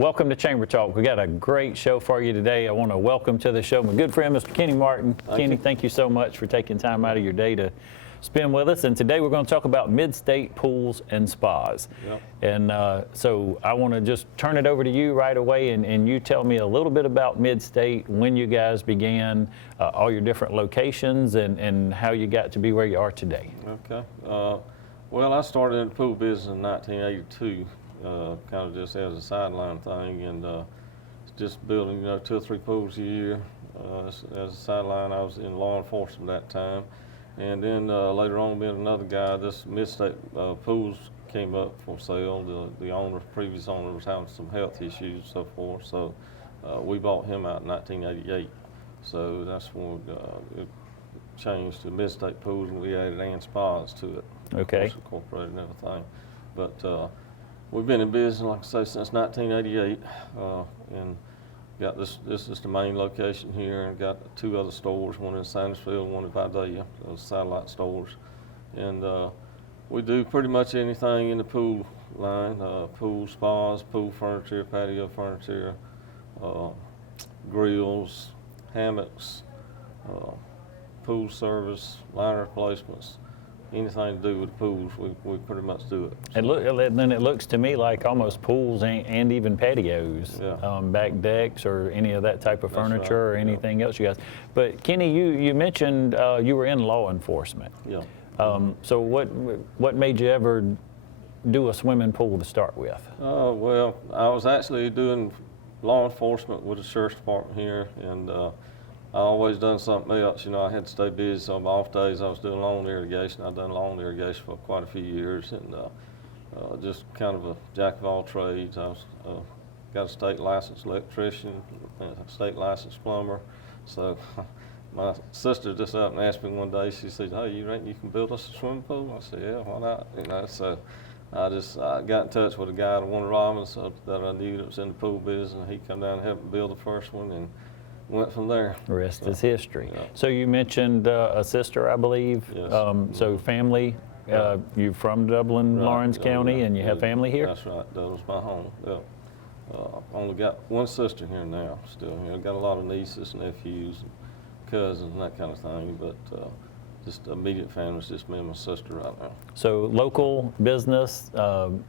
Welcome to Chamber Talk. We got a great show for you today. I want to welcome to the show my good friend, Mr. Kenny Martin. Kenny, thank you so much for taking time out of your day to spend with us. And today we're going to talk about mid-state pools and spas. Yep. And so I want to just turn it over to you right away, and you tell me a little bit about Mid-State, when you guys began, all your different locations, and how you got to be where you are today. Okay. Well, I started in the pool business in 1982. Kind of just as a sideline thing, and just building 2 or 3 pools a year as a sideline. I was in law enforcement at that time, and then later on, being another guy, this Mid-State pools came up for sale. The owner, previous owner, was having some health issues and so forth, so we bought him out in 1988. So that's when it changed to Mid-State pools, and we added and spas to it. Okay. Of course, incorporated and everything, but. We've been in business, like I say, since 1988, and got this is the main location here, and got 2 other stores, one in Sandersville, one in Vidalia, those satellite stores. And we do pretty much anything in the pool line, pool spas, pool furniture, patio furniture, grills, hammocks, pool service, liner replacements. Anything to do with pools, we pretty much do it. And then it looks to me like almost pools and even patios, yeah. Back decks or any of that type of furniture, right. or anything else you guys. But Kenny, you mentioned you were in law enforcement. Yeah. So what made you ever do a swimming pool to start with? Well, I was actually doing law enforcement with the sheriff's department here, and I always done something else. I had to stay busy, so on my off days I was doing lawn irrigation. I've done lawn irrigation for quite a few years, and just kind of a jack of all trades. I was got a state licensed electrician, a state licensed plumber. So my sister just up and asked me one day, she said, "Hey, you reckon you can build us a swimming pool?" I said, "Yeah, why not?" So I got in touch with a guy at Warner Robins that I knew that was in the pool business, and he come down and helped me build the first one, and went from there. The rest is history. Yeah. So you mentioned a sister, I believe. Yes. So family, you're from Dublin, Right. Lawrence County, Yeah. and you have family here? That's right. That was my home. Yeah. Only got one sister here now. Still here. Got a lot of nieces, nephews, and cousins, and that kind of thing. But just immediate family is just me and my sister right now. So local business,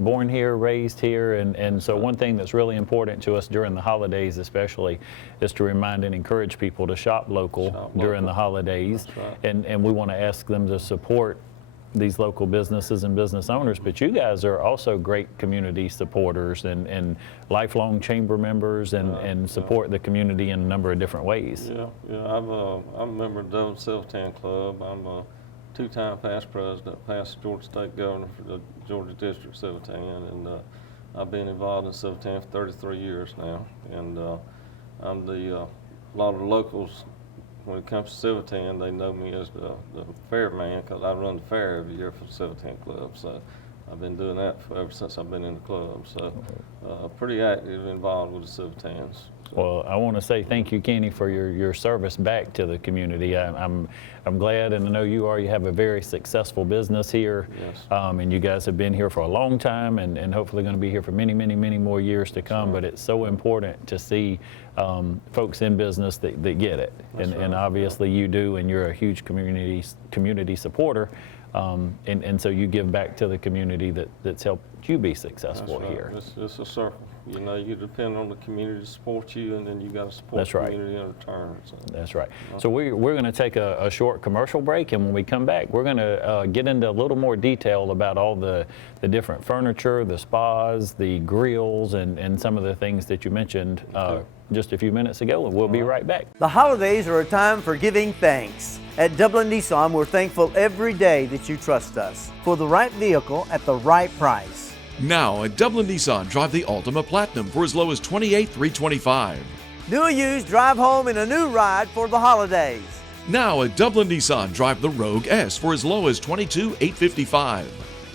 born here, raised here, and so one thing that's really important to us during the holidays especially is to remind and encourage people to shop local during the holidays. That's right. And we want to ask them to support these local businesses and business owners, but you guys are also great community supporters and lifelong chamber members, and support the community in a number of different ways. Yeah. I'm a member of the Dublin Silvertan Club. I'm a 2-time past president, past Georgia State Governor for the Georgia District Silvertan, and I've been involved in Silvertan for 33 years now. And I'm a lot of the locals, when it comes to Silvertan, they know me as the fair man, because I run the fair every year for the Silvertan Club. So I've been doing that ever since I've been in the club. So pretty active, involved with the Silvertans. Well, I want to say thank you, Kenny, for your service back to the community. I'm glad, and I know you are. You have a very successful business here, Yes. And you guys have been here for a long time, and hopefully going to be here for many, many, many more years to come. But it's so important to see folks in business that get it, and obviously you do, and you're a huge community supporter. And so you give back to the community that's helped you be successful here. It's a circle. You depend on the community to support you, and then you got to support the community in return. So. That's right. So we're going to take a short commercial break, and when we come back, we're going to get into a little more detail about all the different furniture, the spas, the grills, and some of the things that you mentioned just a few minutes ago, and we'll be right back. The holidays are a time for giving thanks. At Dublin Nissan, we're thankful every day that you trust us for the right vehicle at the right price. Now at Dublin Nissan, drive the Altima Platinum for as low as $28,325. New or used, drive home in a new ride for the holidays. Now at Dublin Nissan, drive the Rogue S for as low as $22,855.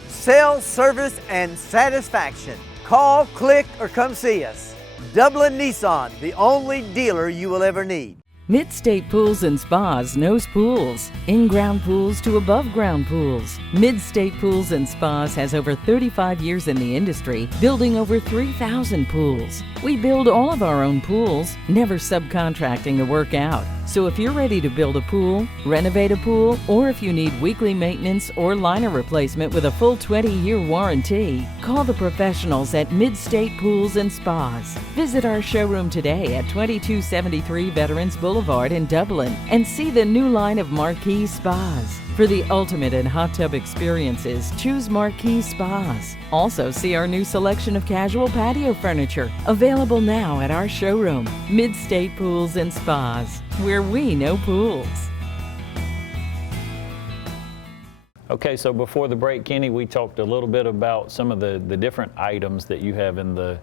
Sales, service, and satisfaction. Call, click, or come see us. Dublin Nissan, the only dealer you will ever need. Midstate Pools and Spas knows pools, in-ground pools to above-ground pools. Midstate Pools and Spas has over 35 years in the industry, building over 3,000 pools. We build all of our own pools, never subcontracting the work out. So if you're ready to build a pool, renovate a pool, or if you need weekly maintenance or liner replacement with a full 20-year warranty, call the professionals at Midstate Pools and Spas. Visit our showroom today at 2273 Veterans Boulevard in Dublin and see the new line of Marquee Spas. For the ultimate in hot tub experiences, choose Marquee Spas. Also, see our new selection of casual patio furniture, available now at our showroom, Midstate Pools and Spas, where we know pools. Okay, so before the break, Kenny, we talked a little bit about some of the different items that you have in the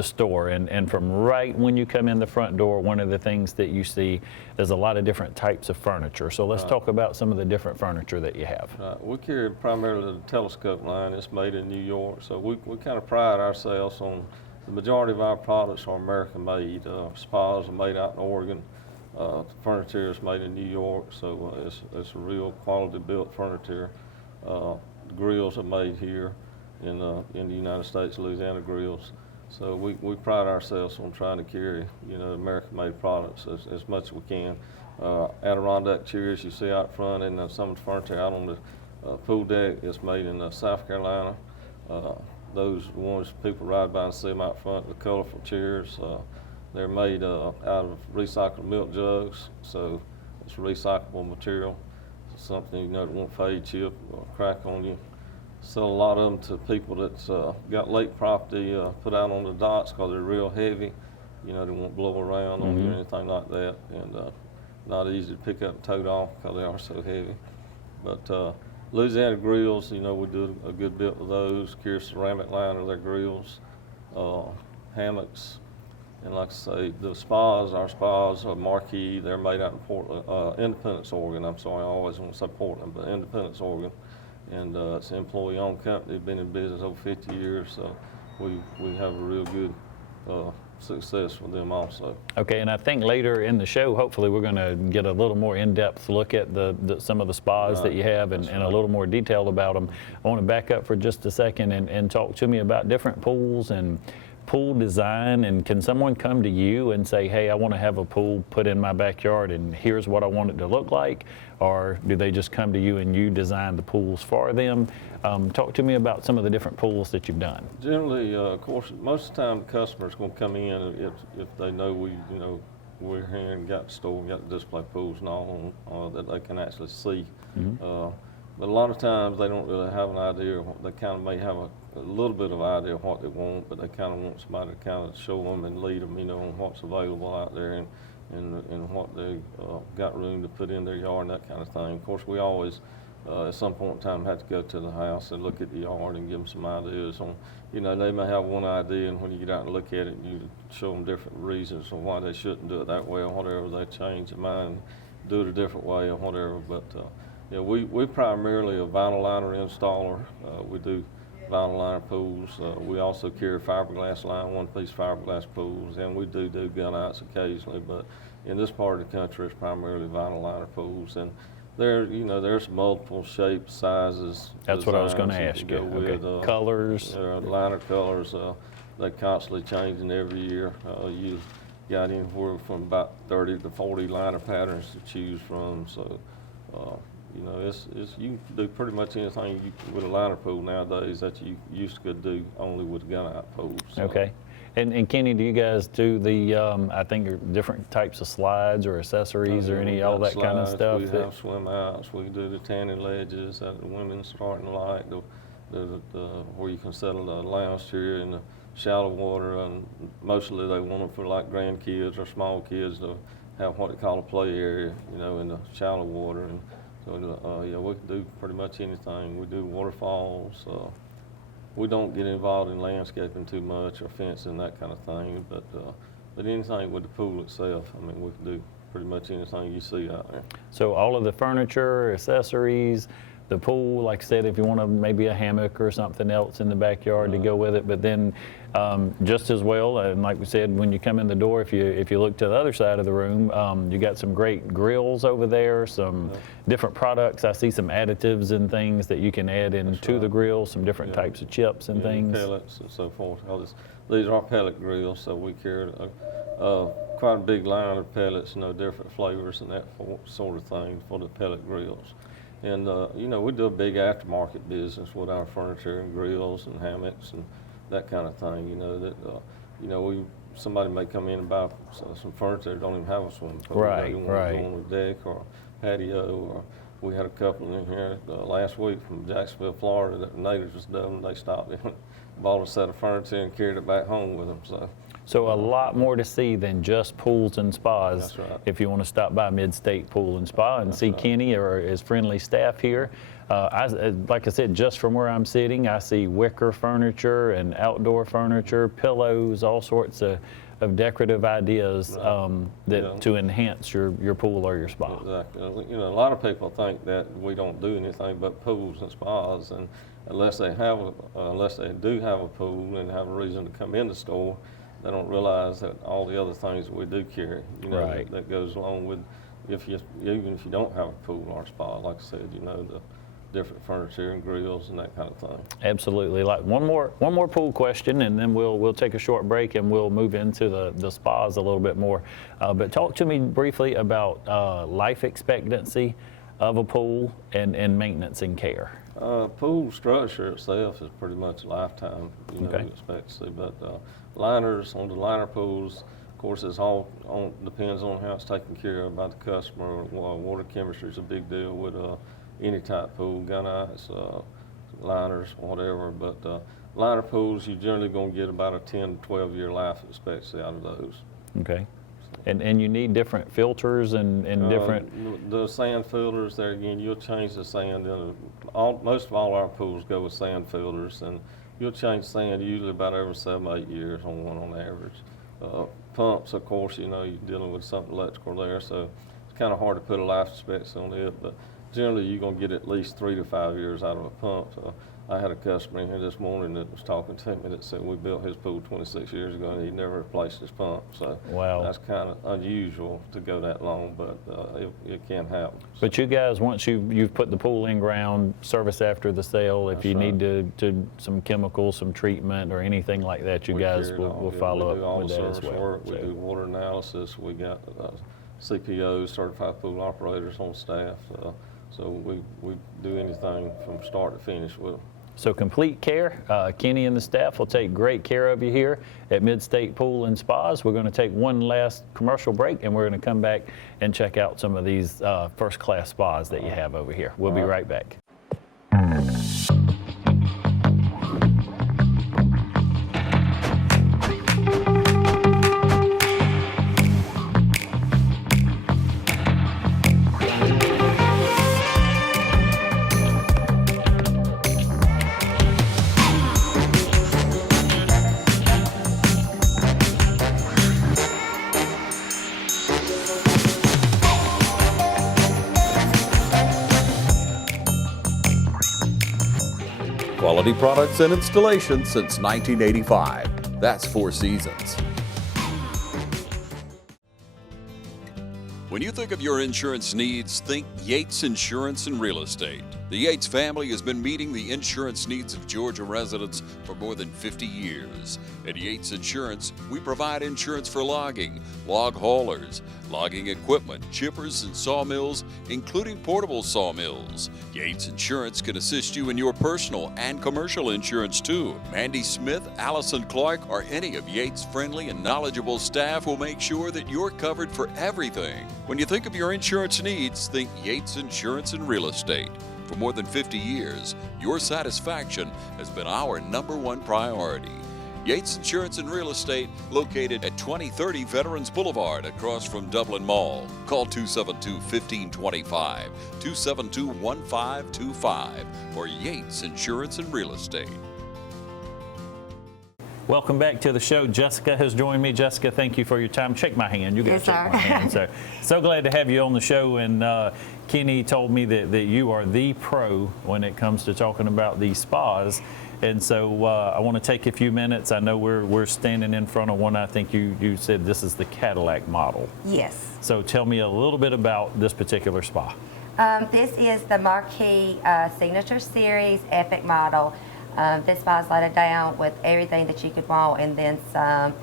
store, and from right when you come in the front door, one of the things that you see, there's a lot of different types of furniture. So let's talk about some of the different furniture that you have. We carry primarily the telescope line. It's made in New York, so we kind of pride ourselves on the majority of our products are American made. Spas are made out in Oregon. Furniture is made in New York, so it's a real quality built furniture. The grills are made here in the United States, Louisiana grills. So we pride ourselves on trying to carry, American-made products as much as we can. Adirondack chairs you see out front, and some of the furniture out on the pool deck is made in South Carolina. Those ones people ride by and see them out front, the colorful chairs. They're made out of recycled milk jugs, so it's recyclable material. It's something that won't fade, chip, or crack on you. Sell a lot of them to people that's got lake property put out on the docks because they're real heavy. They won't blow around on you or anything like that, and not easy to pick up and tote off because they are so heavy. But Louisiana grills, we do a good bit with those. Carry ceramic line of their grills, hammocks, and like I say, our spas are Marquee. They're made out in Portland, Independence, Oregon. I'm sorry, I always want to say Portland, but Independence, Oregon. And it's an employee-owned company, been in business over 50 years, so we have a real good success with them also. Okay, and I think later in the show, hopefully, we're going to get a little more in-depth look at some of the spas that you have and a little more detail about them. I want to back up for just a second and talk to me about different pools and pool design. And can someone come to you and say, hey, I want to have a pool put in my backyard and here's what I want it to look like? Or do they just come to you and you design the pools for them? Talk to me about some of the different pools that you've done. Generally, of course, most of the time the customer's going to come in if they know we're here and got the store, got the display pools and all that they can actually see. But a lot of times they don't really have an idea. They kind of may have a little bit of idea of what they want, but they kind of want somebody to kind of show them and lead them, on what's available out there and what they got room to put in their yard and that kind of thing. Of course, we always, at some point in time, have to go to the house and look at the yard and give them some ideas on, they may have one idea, and when you get out and look at it, you show them different reasons on why they shouldn't do it that way or whatever. They change their mind, do it a different way or whatever. But we're primarily a vinyl liner installer. We do vinyl liner pools. We also carry fiberglass line, one-piece fiberglass pools, and we do gun outs occasionally. But in this part of the country, it's primarily vinyl liner pools, and there's multiple shapes, sizes. That's what I was going to ask you. Okay. Colors. Liner colors. They're constantly changing every year. You got anywhere from about 30 to 40 liner patterns to choose from. So. You can do pretty much anything with a liner pool nowadays that you used to do only with gun-out pools. So. Okay. And Kenny, do you guys do the, I think, different types of slides or accessories or all that slides, kind of stuff? We have swim outs. We do the tanning ledges that the women starting to like, where you can settle the lounge chair in the shallow water. And mostly they want them for like grandkids or small kids to have what they call a play area, in the shallow water. And so, we can do pretty much anything. We do waterfalls. We don't get involved in landscaping too much or fencing, that kind of thing. But anything with the pool itself, we can do pretty much anything you see out there. So all of the furniture, accessories, the pool, like I said, if you want maybe a hammock or something else in the backyard to go with it. But then just as well, and like we said, when you come in the door, if you look to the other side of the room, you got some great grills over there, some different products. I see some additives and things that you can add into the grill, some different types of chips and things. Pellets and so forth. These are pellet grills, so we carry quite a big line of pellets, different flavors and that sort of thing for the pellet grills. And we do a big aftermarket business with our furniture and grills and hammocks and that kind of thing. Somebody may come in and buy some furniture that don't even have a swimming pool. Right, You want to go on the deck or patio. Or we had a couple in here last week from Jacksonville, Florida, that the natives was done, and they stopped in, bought a set of furniture and carried it back home with them. So a lot more to see than just pools and spas. That's right. If you want to stop by Mid-State Pool and Spa and see Kenny or his friendly staff here. Like I said, just from where I'm sitting, I see wicker furniture and outdoor furniture, pillows, all sorts of decorative ideas to enhance your pool or your spa. Exactly. A lot of people think that we don't do anything but pools and spas, and unless they do have a pool and have a reason to come in the store, they don't realize that all the other things that we do carry, that goes along with even if you don't have a pool or a spa, like I said, the different furniture and grills and that kind of thing. Absolutely. Like one more pool question, and then we'll take a short break and we'll move into the spas a little bit more. But talk to me briefly about life expectancy of a pool and maintenance and care. Pool structure itself is pretty much a lifetime, expectancy. But liners on the liner pools, of course, it's all depends on how it's taken care of by the customer. Water chemistry is a big deal with any type pool, gunite, liners, whatever. But liner pools, you're generally going to get about a 10 to 12 year life expectancy out of those. Okay. And you need different filters and different... The sand filters, there again, you'll change the sand. Most of all our pools go with sand filters, and you'll change sand usually about every 7 or 8 years on one on average. Pumps, of course, you're dealing with something electrical there, so it's kind of hard to put a life expectancy on it, but generally you're going to get at least 3 to 5 years out of a pump. I had a customer in here this morning that was talking to me that said we built his pool 26 years ago and he never replaced his pump. So wow. That's kind of unusual to go that long, but it can happen. But you guys, once you've put the pool in ground, service after the sale, if you need to some chemicals, some treatment or anything like that, you guys will follow up with that as well. We do water analysis. We got CPOs, certified pool operators on staff. So we do anything from start to finish with them. So complete care. Kenny and the staff will take great care of you here at Mid-State Pool and Spas. We're going to take one last commercial break, and we're going to come back and check out some of these first-class spas that you have over here. We'll be right back. Quality products and installations since 1985. That's Four Seasons. When you think of your insurance needs, think Yates Insurance and Real Estate. The Yates family has been meeting the insurance needs of Georgia residents for more than 50 years. At Yates Insurance, we provide insurance for logging, log haulers, logging equipment, chippers, and sawmills, including portable sawmills. Yates Insurance can assist you in your personal and commercial insurance too. Mandy Smith, Allison Clark, or any of Yates' friendly and knowledgeable staff will make sure that you're covered for everything. When you think of your insurance needs, think Yates Insurance and Real Estate. For more than 50 years, your satisfaction has been our #1 priority. Yates Insurance and Real Estate, located at 2030 Veterans Boulevard across from Dublin Mall. Call 272-1525, 272-1525 for Yates Insurance and Real Estate. Welcome back to the show. Jessica has joined me. Jessica, thank you for your time. Shake my hand. You got to Yes, shake sir. my hand. So glad to have you on the show. And Kenny told me that you are the pro when it comes to talking about these spas. And so I want to take a few minutes. I know we're standing in front of one. I think you said this is the Cadillac model. Yes. So tell me a little bit about this particular spa. This is the Marquee Signature Series Epic model. This spa is loaded down with everything that you could want and then some.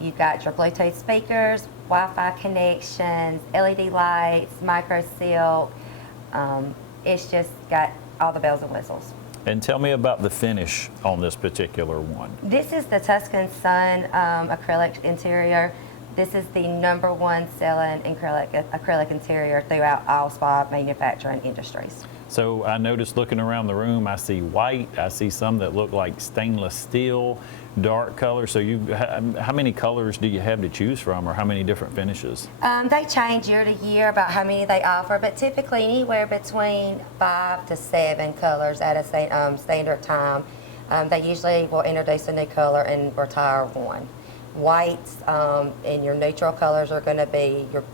You've got your Bluetooth speakers, Wi-Fi connections, LED lights, micro silk. It's just got all the bells and whistles. And tell me about the finish on this particular one. This is the Tuscan Sun acrylic interior. This is the #1 selling acrylic interior throughout all spa manufacturing industries. So I noticed looking around the room, I see white, I see some that look like stainless steel, dark color. So how many colors do you have to choose from, or how many different finishes? They change year to year about how many they offer, but typically anywhere between 5 to 7 colors at a standard time. They usually will introduce a new color and retire one. Whites and your neutral colors are going to be your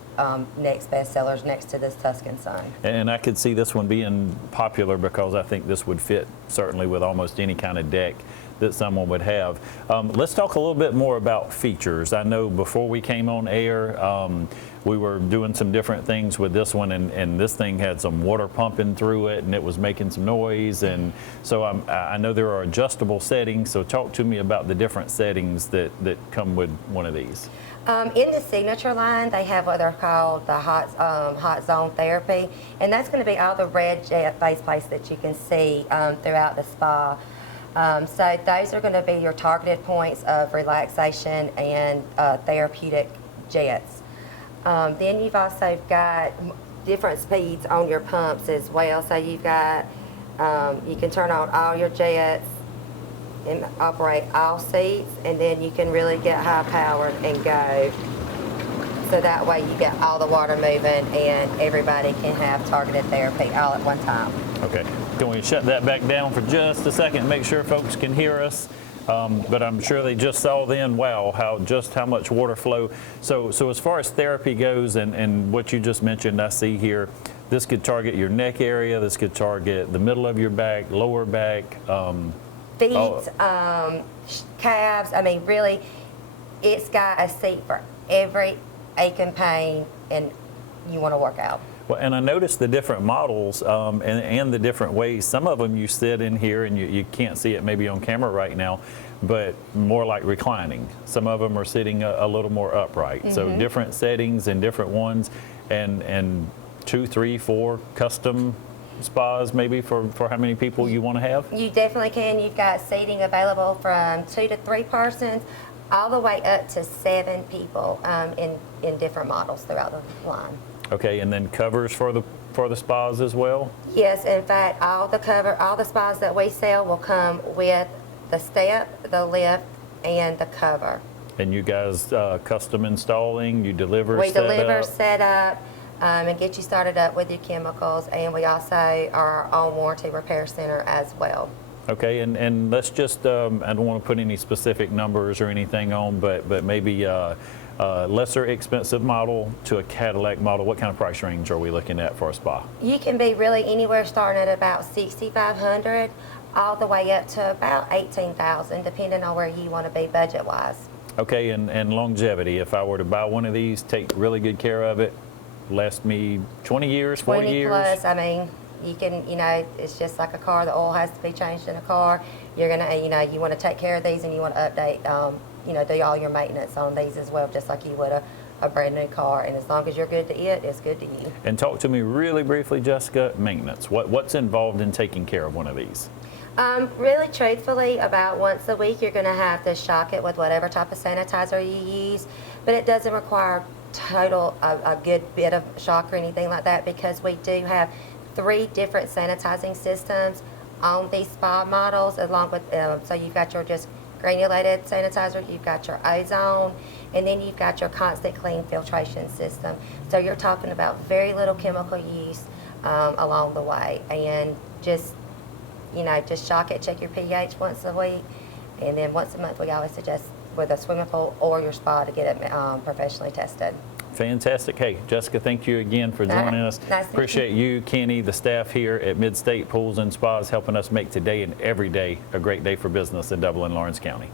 next best sellers next to this Tuscan Sun. And I could see this one being popular because I think this would fit certainly with almost any kind of deck that someone would have. Let's talk a little bit more about features. I know before we came on air, we were doing some different things with this one, and this thing had some water pumping through it, and it was making some noise. And so I know there are adjustable settings, so talk to me about the different settings that come with one of these. In the Signature line, they have what they're called the hot zone therapy, and that's going to be all the red jet face plates that you can see throughout the spa. So those are going to be your targeted points of relaxation and therapeutic jets. Then you've also got different speeds on your pumps as well. So you've got, you can turn on all your jets and operate all seats, and then you can really get high powered and go. So that way you get all the water moving and everybody can have targeted therapy all at one time. Okay, can we shut that back down for just a second, make sure folks can hear us? But I'm sure they just saw then, wow, how much water flow. So as far as therapy goes and what you just mentioned, I see here, this could target your neck area, this could target the middle of your back, lower back. Feet, calves, I mean, really, it's got a seat for every ache and pain and you want to work out. Well, and I noticed the different models and the different ways. Some of them you sit in here and you can't see it maybe on camera right now, but more like reclining. Some of them are sitting a little more upright. Mm-hmm. So different settings and different ones, and 2, 3, 4 custom spas maybe for how many people you want to have? You definitely can. You've got seating available from 2 to 3 persons all the way up to 7 people in different models throughout the line. Okay, and then covers for the spas as well? Yes, in fact, all the spas that we sell will come with the step, the lift, and the cover. And you guys custom installing, you deliver, we set deliver, up? set up, and get you started up with your chemicals, and we also are on warranty repair center as well. Okay, and let's just, I don't want to put any specific numbers or anything on, but maybe lesser expensive model to a Cadillac model, what kind of price range are we looking at for a spa? You can be really anywhere starting at about $6,500 all the way up to about $18,000, depending on where you want to be budget-wise. Okay, and longevity, if I were to buy one of these, take really good care of it, last me 20 years, 40 years? 20 plus, I mean, you can, it's just like a car, the oil has to be changed in a car. You're gonna, you want to take care of these and you want to update, do all your maintenance on these as well, just like you would a brand new car. And as long as you're good to it, it's good to you. And talk to me really briefly, Jessica, maintenance. What's involved in taking care of one of these? Really truthfully, about once a week, you're going to have to shock it with whatever type of sanitizer you use, but it doesn't require a good bit of shock or anything like that, because we do have 3 different sanitizing systems on these spa models, along with, so you've got your just granulated sanitizer, you've got your ozone, and then you've got your constant clean filtration system. So you're talking about very little chemical use along the way, and just shock it, check your pH once a week, And then once a month, we always suggest with a swimming pool or your spa to get it professionally tested. Fantastic. Hey, Jessica, thank you again for joining us. Nice to meet Appreciate you, Kenny, the staff here at Mid-State Pools and Spas helping us make today and every day a great day for business in Dublin, Lawrence County.